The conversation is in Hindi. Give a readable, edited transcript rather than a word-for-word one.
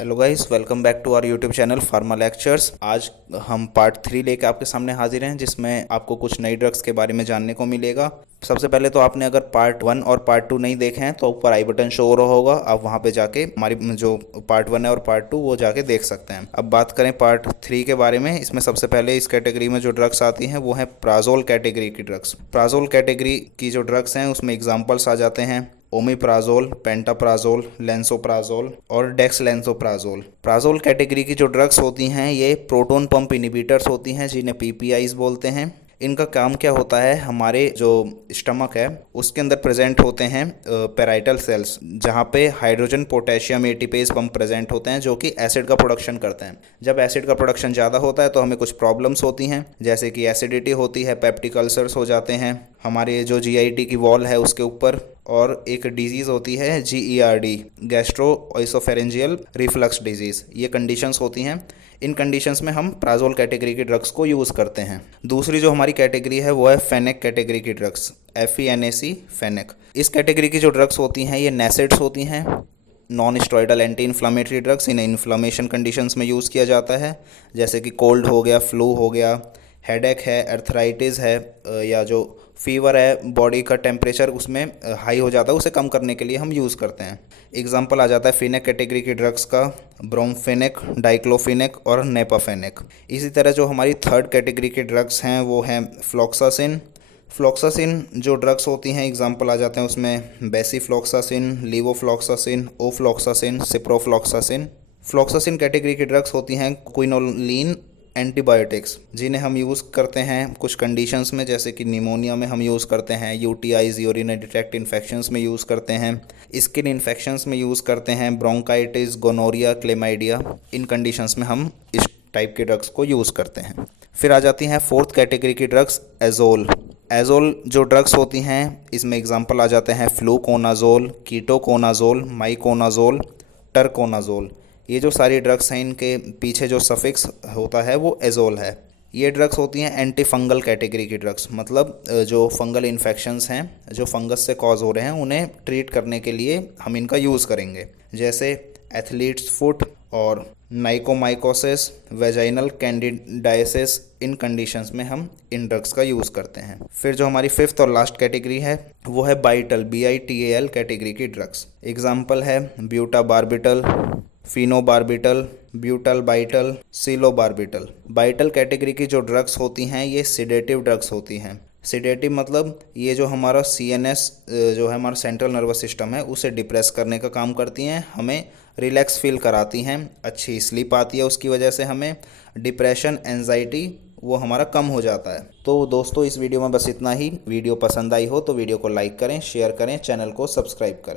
Hello guys, welcome back to our YouTube channel pharma lectures. आज हम पार्ट 3 लेकर आपके सामने हाजिर हैं, जिसमें आपको कुछ नई ड्रग्स के बारे में जानने को मिलेगा। सबसे पहले तो आपने अगर पार्ट 1 और पार्ट 2 नहीं देखे हैं तो ऊपर आई बटन शो हो रहा होगा, आप वहां पे जाके हमारी जो पार्ट 1 है और पार्ट 2 वो जाके देख सकते हैं। अब बात करें पार्ट 3 के बारे में। इसमें सबसे पहले इस कैटेगरी में जो ड्रग्स आती हैं वो है प्राजोल कैटेगरी की ड्रग्स। प्राजोल कैटेगरी की जो ड्रग्स हैं उसमें एग्जाम्पल्स आ जाते हैं ओमिप्राजोल, पेंटाप्राजोल, लेंसोप्राजोल और डेक्सलेंसोप्राजोल। प्राजोल कैटेगरी की जो ड्रग्स होती हैं ये प्रोटोन पंप इनिबिटर्स होती हैं, जिन्हें पीपीआईज बोलते हैं। इनका काम क्या होता है, हमारे जो स्टमक है उसके अंदर प्रेजेंट होते हैं पेराइटल सेल्स, जहाँ पे hydrogen potassium ATPase pump present होते हैं जो कि एसिड का प्रोडक्शन करते हैं। जब एसिड का प्रोडक्शन ज़्यादा होता है तो हमें कुछ प्रॉब्लम्स होती हैं, जैसे कि एसिडिटी होती है, पेप्टिक अल्सर्स हो जाते हैं हमारे जो जीआईटी की वॉल है उसके ऊपर, और एक डिजीज़ होती है जीईआरडी, गैस्ट्रो एसोफेरेंजियल रिफ्लक्स डिजीज़। ये कंडीशंस होती हैं। इन कंडीशंस में हम प्राजोल कैटेगरी की ड्रग्स को यूज़ करते हैं। दूसरी जो हमारी कैटेगरी है वो है फेनेक कैटेगरी की ड्रग्स, FENAC, फेनेक। इस कैटेगरी की जो ड्रग्स होती हैं ये नेसेड्स होती हैं, non steroidal anti inflammatory drugs. इन्हें इन्फ्लामेशन कंडीशंस में यूज़ किया जाता है, जैसे कि कोल्ड हो गया, फ्लू हो गया, हेडेक है, अर्थराइटिस है, या जो फीवर है, बॉडी का टेम्परेचर उसमें हाई हो जाता है, उसे कम करने के लिए हम यूज़ करते हैं। एग्जांपल आ जाता है फिनेक कैटेगरी की ड्रग्स का ब्रोमफेनेक, डाइक्लोफिनेक और नेपाफेनेक। इसी तरह जो हमारी थर्ड कैटेगरी की ड्रग्स हैं वो हैं फ्लॉक्सासिन। फ्लॉक्सासिन जो ड्रग्स होती हैं एग्जांपल आ जाते हैं उसमें बेसिफ्लॉक्सासिन, लीवोफ्लॉक्सासिन, ओफ्लॉक्सासिन, सिप्रोफ्लॉक्सासिन। फ्लॉक्सासिन कैटेगरी की ड्रग्स होती हैं क्विनोलिन एंटीबायोटिक्स, जिन्हें हम यूज़ करते हैं कुछ कंडीशंस में, जैसे कि निमोनिया में हम यूज़ करते हैं, यूटीआईज यूरिनरी ट्रैक्ट इन्फेक्शंस में यूज़ करते हैं, स्किन इन्फेक्शंस में यूज़ करते हैं, ब्रोंकाइटिस, गोनोरिया, क्लेमाइडिया। इन कंडीशंस में हम इस टाइप के ड्रग्स को यूज़ करते हैं। फिर आ जाती हैं फोर्थ कैटेगरी की ड्रग्स एजोल। एजोल जो ड्रग्स होती हैं इसमें एग्जाम्पल आ जाते हैं फ्लूकोनाजोल, कीटोकोनाजोल, माइकोनाजोल, टर्कोनाजोल। ये जो सारी ड्रग्स हैं इनके पीछे जो सफिक्स होता है वो एजोल है। ये ड्रग्स होती हैं एंटी फंगल कैटेगरी की ड्रग्स, मतलब जो फंगल इन्फेक्शंस हैं जो फंगस से कॉज हो रहे हैं उन्हें ट्रीट करने के लिए हम इनका यूज़ करेंगे, जैसे एथलीट्स फुट और नाइकोमाइकोसिस, वेजाइनल कैंडिडाइसिस। इन कंडीशंस में हम इन ड्रग्स का यूज़ करते हैं। फिर जो हमारी फिफ्थ और लास्ट कैटेगरी है वो है बाइटल, BITAL कैटेगरी की ड्रग्स। एग्जाम्पल है ब्यूटाबार्बिटल, फिनोबार्बिटल, ब्यूटल बाइटल, सिलोबार्बिटल। बाइटल कैटेगरी की जो ड्रग्स होती हैं ये सिडेटिव ड्रग्स होती हैं। सिडेटिव मतलब ये जो हमारा CNS जो है हमारा सेंट्रल नर्वस सिस्टम है उसे डिप्रेस करने का काम करती हैं, हमें रिलैक्स फील कराती हैं, अच्छी स्लीप आती है, उसकी वजह से हमें डिप्रेशन, एंजाइटी वो हमारा कम हो जाता है। तो दोस्तों इस वीडियो में बस इतना ही। वीडियो पसंद आई हो तो वीडियो को लाइक करें, शेयर करें, चैनल को सब्सक्राइब करें।